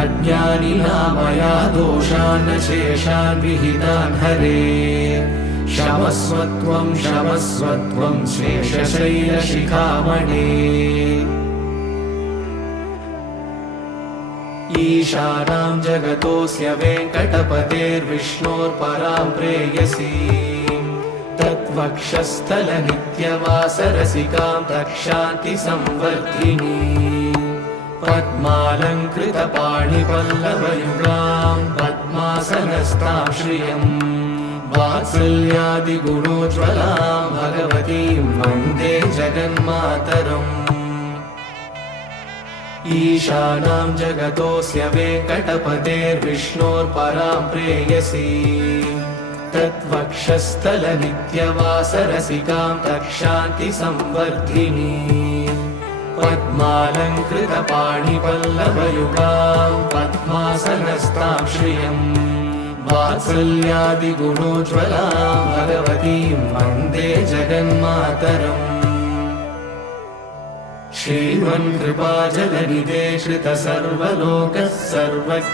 अज्ञानिना मया दोषान् शेषान् विहितान् हरे क्षमस्वत्वं क्षमस्वत्वं शेषशैलशिखामणे ईशानां जगतोऽस्य वेङ्कटपतेर्विष्णोर्परां प्रेयसीं तत्वक्षस्थलनित्यवासरसिकां तक्षान्तिसंवर्धिनी पद्मालङ्कृतपाणिपल्लवयुगां पद्मासनस्तां श्रियं वात्सल्यादिगुणोज्ज्वलां भगवतीं वन्दे जगन्मातरम् ईशानां जगतोऽस्य वेङ्कटपतेर्विष्णोर्परां प्रेयसीं तत्वक्षस्थलनित्यवासरसिकां तक्षान्तिसंवर्धिनी पद्मालङ्कृतपाणिपल्लवयुगां पद्मासनस्तां श्रियं वात्सल्यादिगुणोज्ज्वलां भगवतीं वन्दे जगन्मातरम् श्रीमन्कृपाजलनिधे श्रितसर्वलोकः सर्वज्ञः